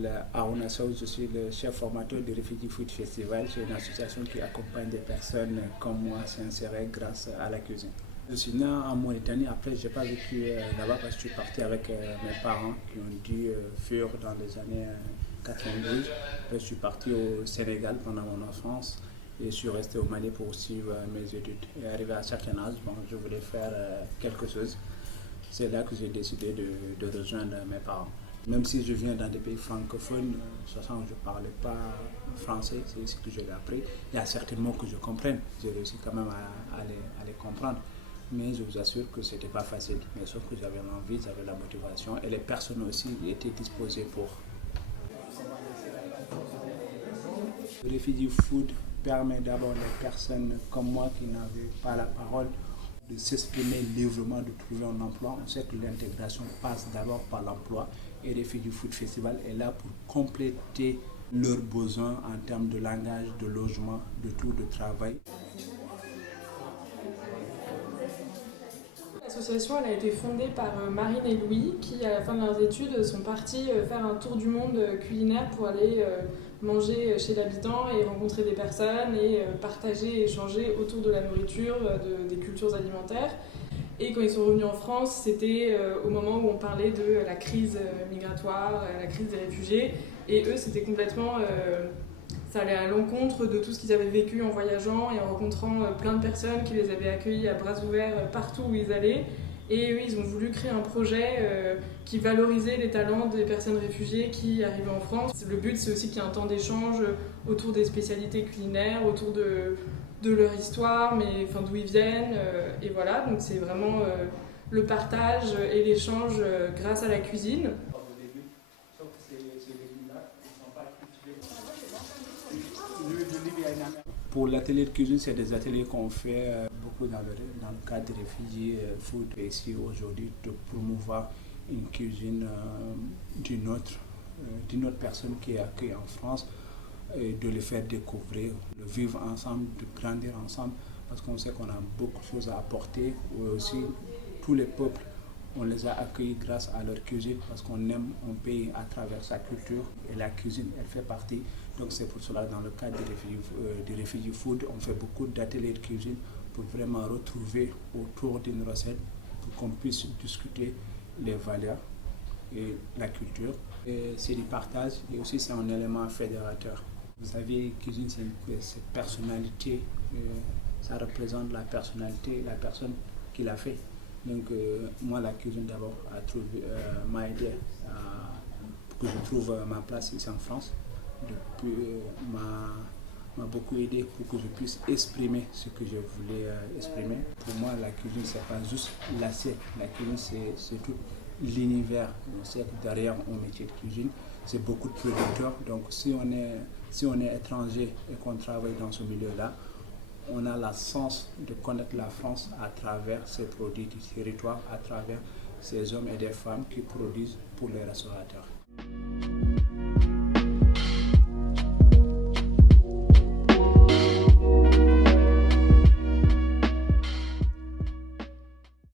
m'appelle Aruna Sow, je suis le chef formateur du Refugee Food Festival. C'est une association qui accompagne des personnes comme moi à s'insérer grâce à la cuisine. Je suis né en Mauritanie, après je n'ai pas vécu là-bas parce que je suis parti avec mes parents qui ont dû fuir dans les années 92. Après, je suis parti au Sénégal pendant mon enfance et je suis resté au Mali pour suivre mes études. Et arrivé à un certain âge, bon, je voulais faire quelque chose. C'est là que j'ai décidé de rejoindre mes parents. Même si je viens dans des pays francophones, sachant que je ne parlais pas français, c'est ce que j'ai appris. Il y a certains mots que je comprenne, j'ai réussi quand même à les comprendre. Mais je vous assure que ce n'était pas facile. Mais sauf que j'avais l'envie, j'avais la motivation et les personnes aussi étaient disposées pour. Le Refugee Food permet d'abord les personnes comme moi qui n'avaient pas la parole de s'exprimer librement, de trouver un emploi. On sait que l'intégration passe d'abord par l'emploi et le Refugee Food Festival est là pour compléter leurs besoins en termes de langage, de logement, de tout, de travail. L'association a été fondée par Marine et Louis qui, à la fin de leurs études, sont partis faire un tour du monde culinaire pour aller manger chez l'habitant et rencontrer des personnes et partager et échanger autour de la nourriture, des cultures alimentaires. Et quand ils sont revenus en France, c'était au moment où on parlait de la crise migratoire, la crise des réfugiés. Et eux, c'était complètement... ça allait à l'encontre de tout ce qu'ils avaient vécu en voyageant et en rencontrant plein de personnes qui les avaient accueillis à bras ouverts partout où ils allaient. Et eux, ils ont voulu créer un projet qui valorisait les talents des personnes réfugiées qui arrivaient en France. Le but, c'est aussi qu'il y ait un temps d'échange autour des spécialités culinaires, autour de leur histoire, mais enfin, d'où ils viennent. Et voilà, donc c'est vraiment le partage et l'échange grâce à la cuisine. Pour l'atelier de cuisine, c'est des ateliers qu'on fait beaucoup dans le cadre des Refugee Food ici aujourd'hui, de promouvoir une cuisine d'une autre personne qui est accueillie en France, et de les faire découvrir, de vivre ensemble, de grandir ensemble, parce qu'on sait qu'on a beaucoup de choses à apporter. Aussi, tous les peuples, on les a accueillis grâce à leur cuisine, parce qu'on aime un pays à travers sa culture, et la cuisine, elle fait partie. Donc c'est pour cela, dans le cadre du Refugee Food, on fait beaucoup d'ateliers de cuisine pour vraiment retrouver autour d'une recette, pour qu'on puisse discuter les valeurs et la culture. C'est du partage et aussi c'est un élément fédérateur. Vous savez, cuisine, c'est personnalité, ça représente la personnalité, la personne qui l'a fait. Donc moi, la cuisine d'abord m'a aidé pour que je trouve ma place ici en France. M'a beaucoup aidé pour que je puisse exprimer ce que je voulais exprimer. Pour moi, la cuisine, c'est pas juste l'assiette. La cuisine, c'est tout l'univers. On sait que derrière un métier de cuisine, c'est beaucoup de producteurs. Donc, si on est étranger et qu'on travaille dans ce milieu-là, on a la chance de connaître la France à travers ses produits du territoire, à travers ces hommes et des femmes qui produisent pour les restaurateurs.